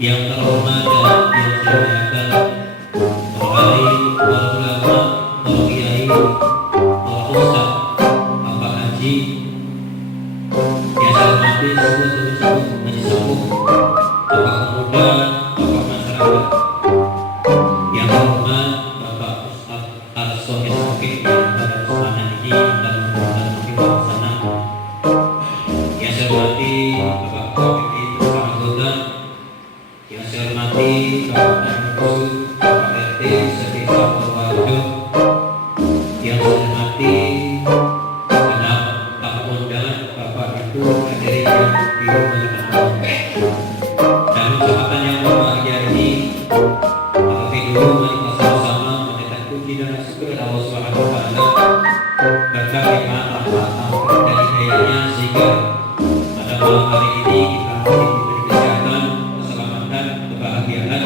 yang terhormat dan yang saya muliakan para ulama, para kiai, para ustaz, Bapak Haji, yang saya hormati seluruh Haji Sepuh, Bapak Pemuda, Bapak Masyarakat, yang terhormat Bapak Ustaz Arso SOK yang pada kesempatan ini dan mungkin sana, yang saya hormati Bapak Kapolri Bersama anggota, yang saya hormati Bapak Nurul, Bapak RT Sedesa Purwoharjo, yang saya hormati genap tamu undangan Bapak Ibu hadirin yang dimuliakan Allah. Dan kesempatan yang berbahagia ini, maka video mari kita sama-sama mendekat puji dan syukur kepada Allah Subhanahu wa taala berkat nikmat rahmat dan hidayahnya sehingga pada malam hari ini kita masih diberi kesehatan, keselamatan, kebahagiaan,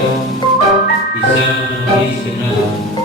bisa memenuhi segenap